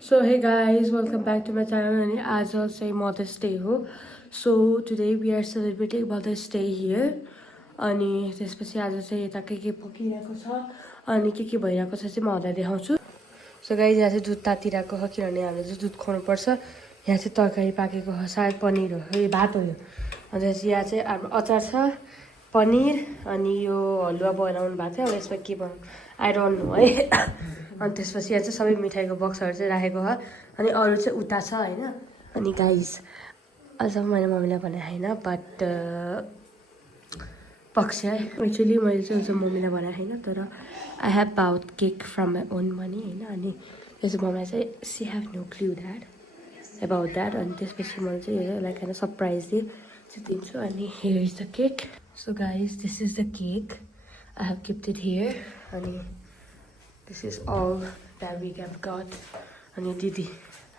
So hey guys, welcome back to my channel and as I say Mother's Day ho. So today we are celebrating Mother's Day here. अनि त्यसपछि आज चाहिँ यता के पकिरहेको छ अनि के भइरहेको छ चाहिँ म हजुरलाई देखाउँछु. सो गाइस यहाँ चाहिँ दुध तातिरहेको हो किनभने हामीले चाहिँ दुध खुवाउनु पर्छ. यहाँ चाहिँ तरकारी पाकेको हो, सायद पनिर हो, यो भात हो यो. अनि त्यसपछि यहाँ चाहिँ हाम्रो अचार छ, पनिर अनि यो हलुवा बनाउनु भएको थियो. अब यसमा के बनाउनु आई डोन्ट नो है. अनि त्यसपछि यहाँ चाहिँ सबै मिठाईको बक्सहरू चाहिँ राखेको हो अनि अरू चाहिँ उता छ होइन. अनि गाइस अझसम्म मैले मम्मीलाई भने होइन बट पक्ष है एक्चुअली मैले चाहिँ अझ मम्मीलाई भने होइन तर I have bought cake from my own money होइन. अनि यो चाहिँ मम्मीलाई चाहिँ she have no clue that about that. अनि त्यसपछि मैले चाहिँ यो यसलाई खाना सरप्राइज चाहिँ दिन्छु. अनि here is the cake. So guys this is the cake I have kept it here. अनि this is all that we have got. And Didi,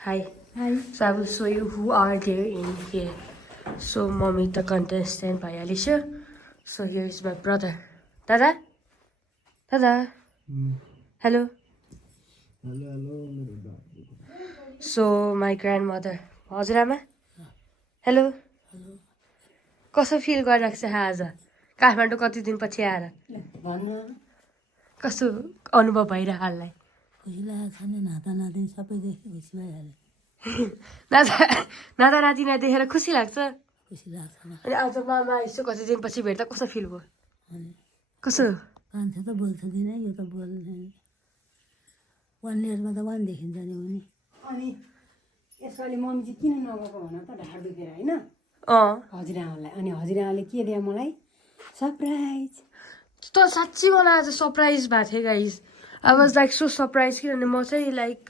hi. Hi. So I will show you who are there in here. So mommy, the contestant by Alicia. So here is my brother. Dada? Dada? Hello? Hello. So my grandmother. Hazurama? Hello? Hello. कसो feel गरिरहेको छ आज काठमाडौँ कति दिनपछि आएर कस्तो अनुभव भइरह हाललाई? खुसी लागेको छ नि, नाता नातिनी सबै देखेर खुसी भइहाल्यो. नाता नातिनी देखेर खुसी लाग्छ. खुसी लाग्छ. अनि आज मामा यसो कति दिनपछि भेट्दा कस्तो फिल भयो? कस्तो कान्छा त बोल्छ दिन यो त बोल्दैन. 1 इयरमा त 1 देखिन्छ नि हो नि. अनि यसपालि मम्मी चाहिँ किन नगएको भन त ढाड दुखेर होइन हजुरआमालाई. अनि हजुरआमाले के दियो मलाई सरप्राइज. त साँच्ची मलाई आज सरप्राइज भएको थियो guys. I was like so surprise किनभने म चाहिँ लाइक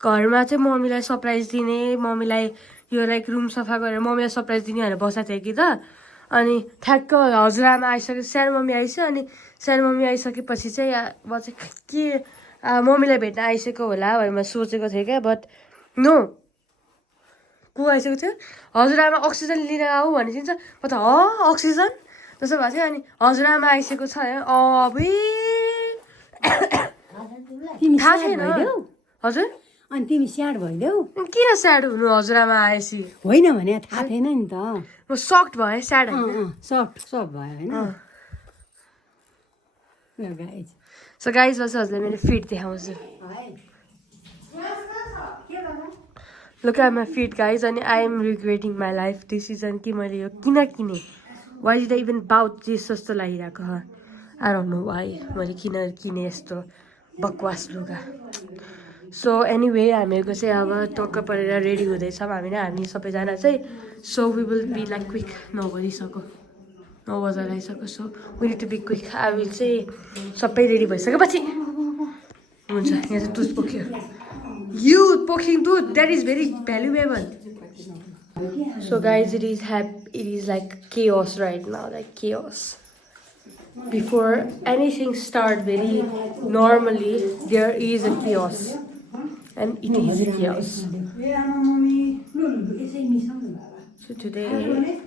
घरमा चाहिँ मम्मीलाई सरप्राइज दिने, मम्मीलाई यो लाइक रुम सफा गरेर मम्मीलाई सरप्राइज दिने भनेर बसेको थिएँ कि त. अनि ठ्याक्क हजुरआमा आइसक्यो, सानो मम्मी आइस. अनि सानो मम्मी आइसकेपछि चाहिँ म चाहिँ के मम्मीलाई भेट्न आइसक्यो होला भनेर म सोचेको थिएँ क्या. बट नो, को आइसकेको थियो? हजुरआमा अक्सिजन लिन आऊ भने चिन्छ म त अक्सिजन जस्तो भएको थियो. अनि हजुरआमा आइसकेको छ अबे थाहा छैन हजुर. अनि तिमी स्याड भइदेऊ. किन स्याड हुनु हजुरआमा आएपछि? होइन भने थाहा थिएन नि त. म सक्ट भएँ, स्याड होइन. सफ्ट भयो होइन. सो गाइस पछि हजुरलाई मैले फिट देखाउँछु. Look at my fit guys. अनि I am regretting my life decision कि मैले यो किन किने. Why did I even bought चिज जस्तो लागिरहेको ह. आई डोन्ट नो वाइ मैले किन किने यस्तो बकवास लुगा. सो एनिवे हामीहरूको चाहिँ अब टक्क परेर रेडी हुँदैछौँ हामी सबैजना चाहिँ. So we will be like quick. 9 बजिसक्यो, 9 बजार आइसक्यो. So we need to be quick. I will चाहिँ सबै रेडी भइसकेपछि हुन्छ. यहाँ चाहिँ दुध पोख्यो. You poking dude, that is very valuable. So guys, it is like chaos right now, like chaos. Before anything start very normally, there is a chaos, and it is chaos. So today,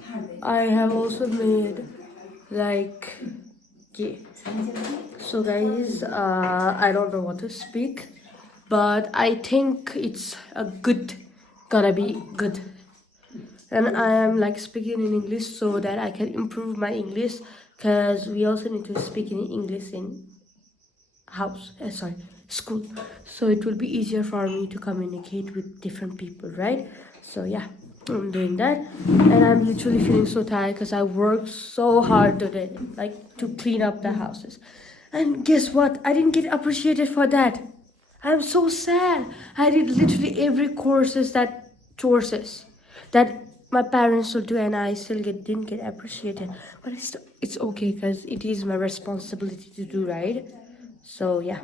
I have also made like cake. So guys, I don't know what to speak. But I think it's gonna be good. And I am like speaking in English so that I can improve my English, because we also need to speak in English in school. So it will be easier for me to communicate with different people, right? So yeah, I'm doing that. And I'm literally feeling so tired because I worked so hard today, like to clean up the houses. And guess what? I didn't get appreciated for that. I'm so sad. I did literally every courses that my parents will do, and I still didn't get appreciated. But it's okay because it is my responsibility to do, right? So yeah.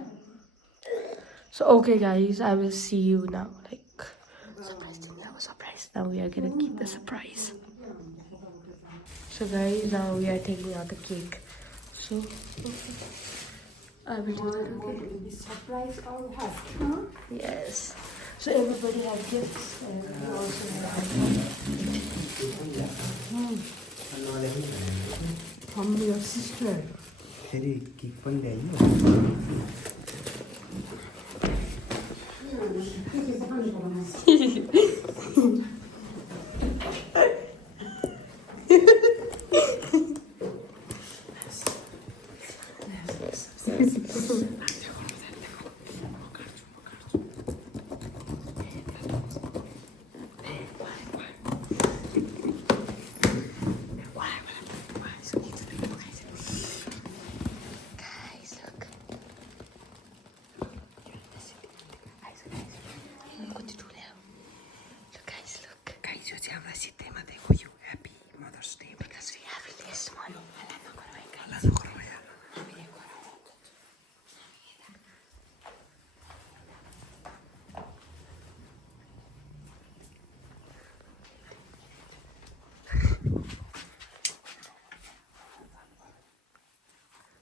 So okay, guys, I will see you now. Like surprise. Now we are gonna keep the surprise. So guys, now we are taking out the cake. So. I will do that, okay? Surprise all have. Yes. So everybody has gifts and we also have from your sister. फेरि cake पनि ल्याइयो.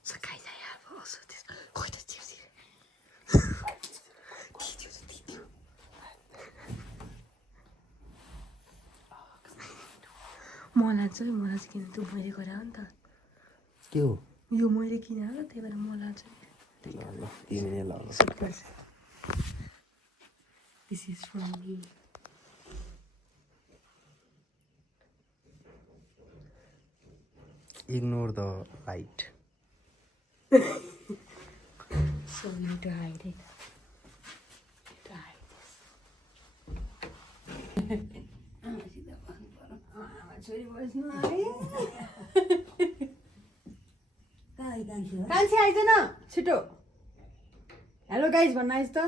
So guys, I have also this. Gooi dat hier zie. मलाई चाहिँ मलाई चाहिँ किन त्यो मैले गरे हो नि त के हो यो मैले किनेर त्यही भएर मलाई चाहिँ ल तिमीले ल This is from me. Ignore the light. So we need to hide it. To hide this. छोरी बस्नु है कहाँ कान्छी हो कान्छी आइज न छिटो हेलो गाइज भन्न आइज त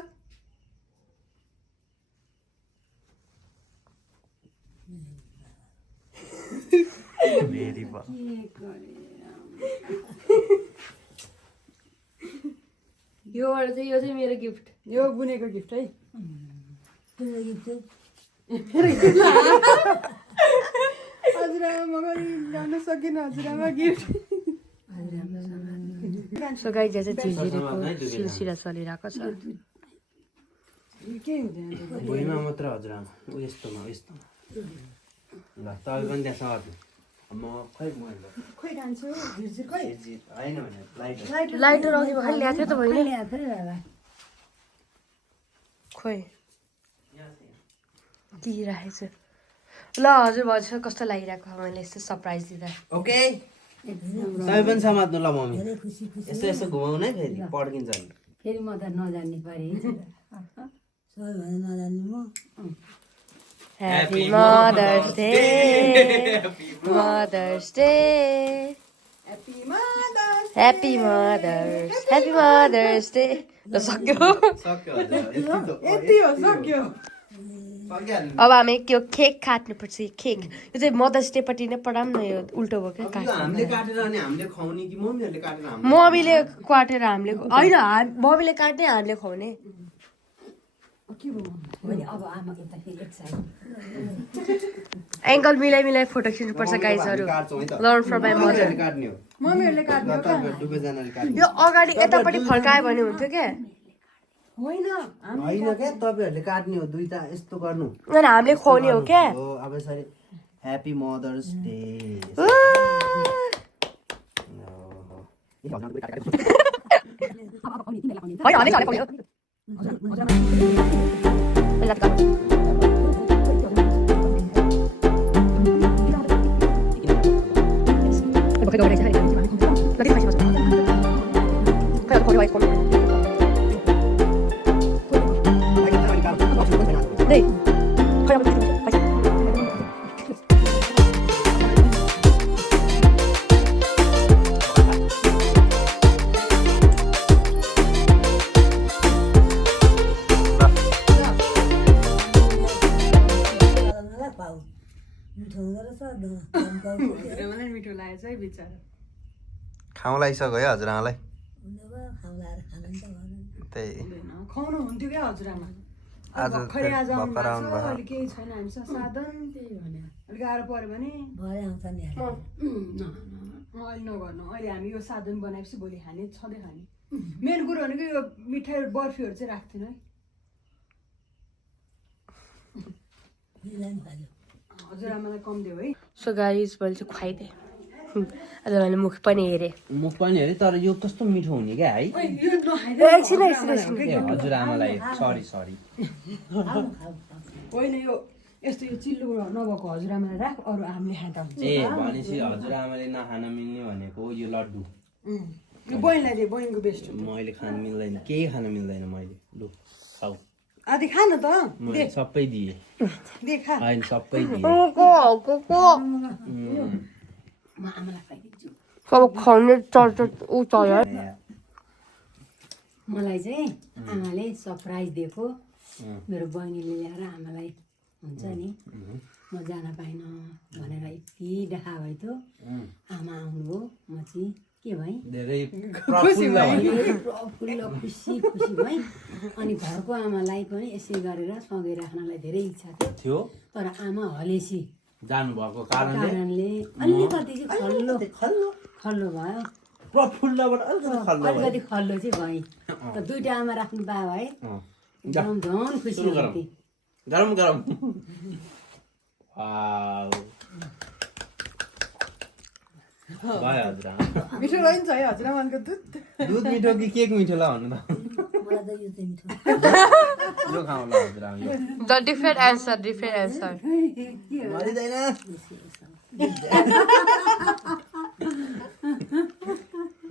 मेरी बा यो चाहिँ मेरो गिफ्ट यो बुनेको गिफ्ट है तिम्रो गिफ्ट चाहिँ हजुरआमा मगरी ल्याउन सकिन हजुरआमा गिफ्ट सो गाइज चाहिँ झिझिरेको सिलसिला चलिरहेको छ के हुँदैन भुइँमा मात्र हजुरआमा ऊ यस्तोमा यस्तोमा ल तपाईँ पनि त्यहाँ सर्नु म खै म खोइ जान्छु झिर्झिर खोइ होइन भने लाइट लाइटर अघि भर्खर ल्याएको थियो त बहिनी ल्याएको थियो होला खोइ के राखेको छु ल हजुर भाउजू कस्तो लागिरहेको मैले यस्तो सरप्राइज दिँदा ओके तपाईँ पनि समात्नु ल मम्मी धेरै खुसी खुसी यस्तो यस्तो घुमाउनु है फेरि पड्किन्छ नि फेरि म त नजान्ने परे सबै भने नजान्ने म Happy Mother's Day Mother's Day Happy Mother's Day ल सक्यो सक्यो हजुर यति हो सक्यो अब हामी यो केक काट्नुपर्छ केक यो चाहिँ मदर्स डेपट्टि नै पढाऊँ न यो उल्टो भयो क्या काट्नु हामीले काटेर अनि हामीले खुवाउने कि मम्मीहरूले काटेर मम्मीले काटेर हामीले होइन मम्मीले काट्ने हामीले खुवाउने के भयो अब आमा यता फेरि एक साइड एङ्कल मिलाइ मिलाइ फोटो खिच्नुपर्छ गाइजहरू लर्न फ्रम माई मदर काट्ने हो मम्मीहरूले काट्नु हो तपाईँ डुबेजनाले काट्ने यो अगाडि यतापट्टि फर्कायो भने हुन्थ्यो क्या होइन होइन क्या तपाईँहरूले काट्ने हो दुईटा यस्तो गर्नु अनि हामीले खुवाउने हो क्या हो अब यसरी ह्याप्पी मदर्स डे पाउ मिठो हुँदो रहेछ मिठो लागेछ है बिचरा खाउँ लागिसक्यो है हजुरआमालाई खाउलाएर खानु नि त भनौँ त्यही खुवाउनु हुन्थ्यो क्या हजुरआमा आज भर्खरै आज आउनु भर्खर आउनु भएको छ, भयो। अहिले केही छैन हामीसँग साधन त्यही भने अलिक गाह्रो पऱ्यो भने भरे आउँछ नि अहिले नगर्नु अहिले हामी यो साधन बनाएपछि भोलि खाने छँदै खाने मेन कुरो भनेको यो मिठाई बर्फीहरू चाहिँ राख्थेन है मिलाउनु खायो हजुरआमालाई कम दियो है सो गाइज मैले चाहिँ खुवाइदिएँ आज मैले मुख पनि हेरेँ मुख पनि हेरेँ तर यो कस्तो मिठो हुने क्या है एकछिन ए हजुरआमालाई सरी होइन यो यस्तो यो चिल्लो नभएको हजुरआमालाई राख अरू हामीले खाँदा हुन्छ ए भनेपछि हजुरआमाले नखान मिल्ने भनेको यो लड्डु यो बहिनीलाई चाहिँ बहिनीको बेस्ट हो मैले खान मिल्दैन केही खान मिल्दैन मैले लु खाऊ आधी खा न त मैले सबै दिएँ देखा होइन सबै दिएँ म आमालाई खुवाइदिन्छु सब खाने चल्छ ऊ चल्यो मलाई चाहिँ आमाले सरप्राइज दिएको मेरो बहिनीले ल्याएर आमालाई हुन्छ नि म जान पाइनँ भनेर यति देखा भयो त आमा आउनुभयो म चाहिँ के भएँ धेरै खुसी खुसी भएँ अनि घरको आमालाई पनि यसै गरेर सँगै राख्नलाई धेरै इच्छा थियो तर आमा हलेसी जानुभएको कारणले कारणले अलिकति चाहिँ खल्लो भयो प्रफुल्लबाट अलिकति खल्लो चाहिँ भएँ त दुइटा आमा राख्नु पाए भए एकदम झन् खुसी हुन्थेँ गरम गरम भयो हजुरआमा मिठो रहन्छ है हजुरआमाको दुध दुध मिठो कि केक मिठो ल भन्नु त मलाई त यो चाहिँ मिठो यो खाऊ ल हजुरआमा द डिफरेन्ट एन्सर मरिँदैन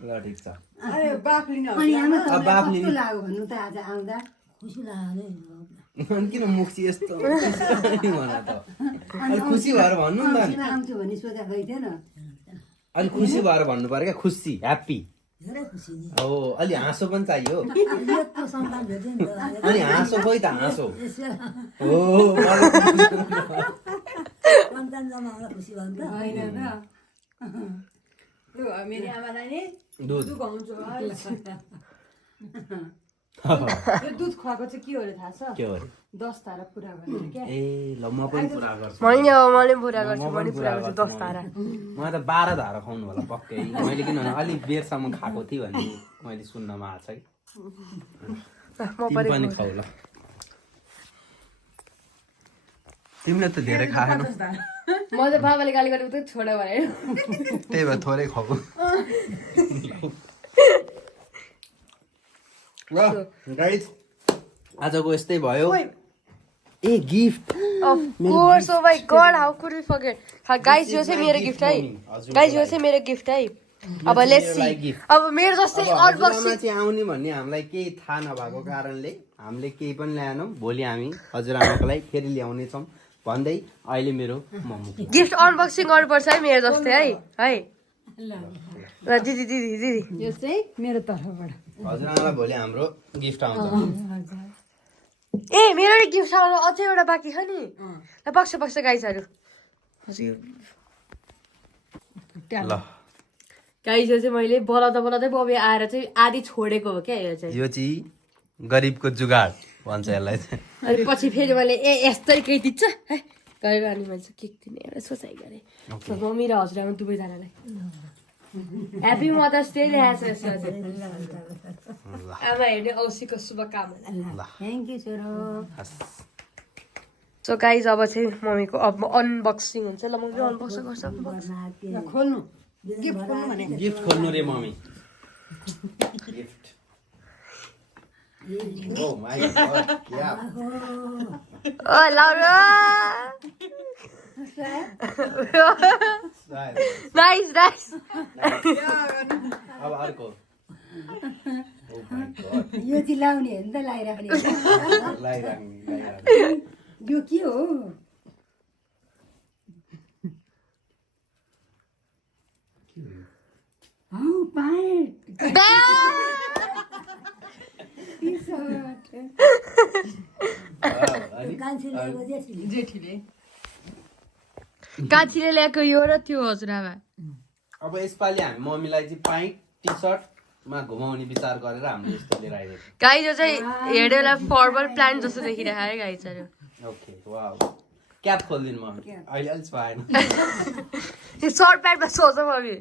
ल ठिक छ अरे बाफ लिन अनि आमा अब बाफ लिनु कस्तो लाग्यो भन्नु त आज आउँदा खुसी लाग्यो अनि किन मुख चाहिँ यस्तो भन त अलिक खुसी भएर भन्नु नि त किन आउँछु भन्ने सोचेको थिएन अलिक खुसी भएर भन्नु पर्यो क्या खुसी ह्याप्पी धेरै खुसी नि हो अलि हाँसो पनि चाहियो यत्रो सन्तान भेट्यो नि त अनि हाँसो खोइ त हाँसो हो सन्तान जमाउँदा खुसी भयो नि त होइन त मेरो आमालाई नि दुध खुवाउँछु यो दुध खुवाएको चाहिँ के हो अरे थाहा छ के हो अरे 10 तारा पुरा गरेर क्या ए ल म पनि पुरा गर्छु मैले पुरा गर्छु मैले पुरा गर्छु 10 तारा मलाई त 12 धारा खुवाउनु होला पक्कै मैले किनभने अलिक बेरसम्म खाएको थिएँ भन्ने मैले सुन्नमा आएको छ कि तिमी पनि खाऊ ल तिमीले त धेरै खाएन म त बाबाले गाली गरेको त छोडा भनेर त्यही भएर थोरै खाऊ ल गाइस आजको यस्तै भयो a gift Of course, oh my god, how could we forget? Guys, यो चाहिँ मेरो गिफ्ट है गाइस यो चाहिँ मेरो गिफ्ट है अब लेट्स सी अब मेरो जस्तै अनबक्सिङ चाहिँ आउने भन्ने हामीलाई केही थाहा नभएको कारणले हामीले केही पनि ल्याएनौँ भोलि हामी हजुरआमाको लागि फेरि ल्याउने छौँ भन्दै अहिले मेरो मम्मी गिफ्ट अनबक्सिङ गर्नुपर्छ है मेरो जस्तै है ल दिदी दिदी दिदी यो चाहिँ मेरो तर्फबाट हजुरआमालाई भोलि हाम्रो गिफ्ट आउँछ ए मेरो गिफ्ट आउनु अझै एउटा बाँकी छ नि ल पक्ष पक्ष गाइसहरू ल गाइस यो चाहिँ मैले बोलाउँदै बबी आएर चाहिँ आधी छोडेको हो क्या यो चाहिँ यो चाहिँ गरिबको जुगाड भन्छ यसलाई चाहिँ अनि पछि फेरि मैले यस्तै केही दिन्छ है गरेर अनि मैले चाहिँ केक दिने एउटा सोचाइ गरेँ मम्मी र हजुरआमा दुवैजनालाई ह्याप्पी मदर्स डे ल्याएछ यसमा चाहिँ आमा हेर्ने औँसीको शुभकामना थ्याङ्क यू छोरो सो गाइज अब चाहिँ मम्मीको अब अनबक्सिङ हुन्छ ल मम्मी अनबक्सिङ गर्छ खोल्नु गिफ्ट खोल्नु भने गिफ्ट खोल्नु रे mummy gift oh my god yeah oh Laura nice nice अब अर्को ओ माय गॉड यो चाहिँ लाउने हो नि त लगाइराख्ने लाइराख्ने यो के हो हौ पाएट जेठीले कान्छीले ल्याएको यो र त्यो हजुरआमा अब यसपालि हामी मम्मीलाई चाहिँ पाइन्ट टी सर्टमा घुमाउने विचार गरेर हामीले यस्तो लिएर आइरहेको गाइज यो चाहिँ हेर्नेलाई फर्मल प्लान जस्तो देखिरहेको है गाइजहरू ओके वाउ क्याप खोलिदिनु मम्मी अहिले अलिक पाएन त्यो सर्ट प्यान्टमा सोच मम्मी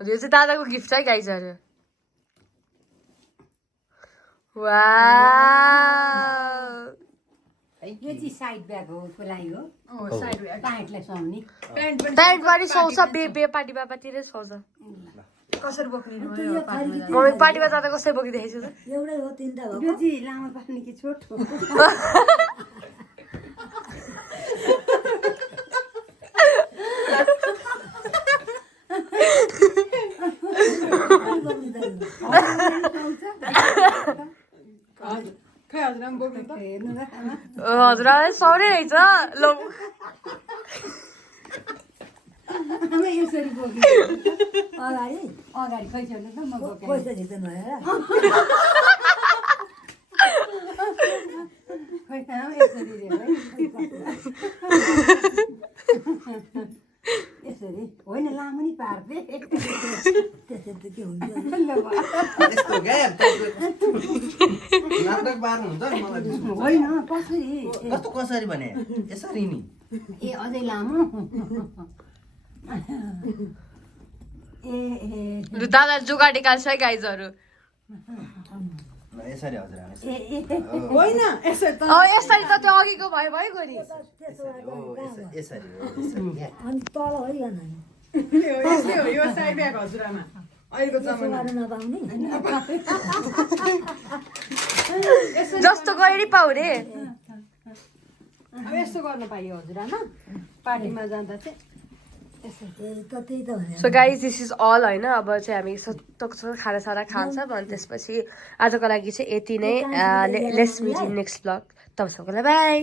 यो चाहिँ दादाको गिफ्ट है गाइजहरू वाउ यो चाहिँ साइड ब्याग हो खुलाइ हो प्यान्टलाई सुहाउने प्यान्ट पनि सुहाउँछ बे पार्टी बाबातिरै सुहाउँछ कसरी बोक्ने मम्मी पार्टीमा जाँदा कसरी बोकिदिएको छु त एउटै हो तिनवटा यो भएको चाहिँ लामो पार्ने कि छोटो खै हजुर आमा बोक्नु त हेर्नु र आमा हजुरआलाई सुहाउने रहेछ ल आमा यसरी बोक्नु अगाडि अगाडि खैसक्नु त म बोकाएँ पैसा झिक्दैन भएर खै आमा यसरी रे है यसरी होइन लामो नि पार्थे त्यसरी त के हुन्छ यस्तो क्या नाटक पार्नुहुन्छ नि मलाई रिस उठ्छ। होइन कसरी कस्तो कसरी भने यसरी नि ए अझै लामो ए ए दादा जुगाड निकाल्छ है गाइजहरू ल यसरी हजुर आमा, यसरी। ए होइन यसरी त यसरी त त्यो अघिको भयो भइगयो नि हो, यसरी हो यसरी क्या। अनि तल है यहाँ यस्तै हो यो साइड ब्याग हजुरआमा अहिलेको जमाना गर्न नपाउने जस्तो गरे नि पाउने अब यस्तो गर्नु पाइयो हजुरआमा पार्टीमा जाँदा चाहिँ ए त त्यही त भने so guys this is all होइन अब चाहिँ हामी सस्तो खानासाना खान्छ अनि त्यसपछि आजको लागि चाहिँ यति नै let's meet in next blog तबसम्मको लागि बाई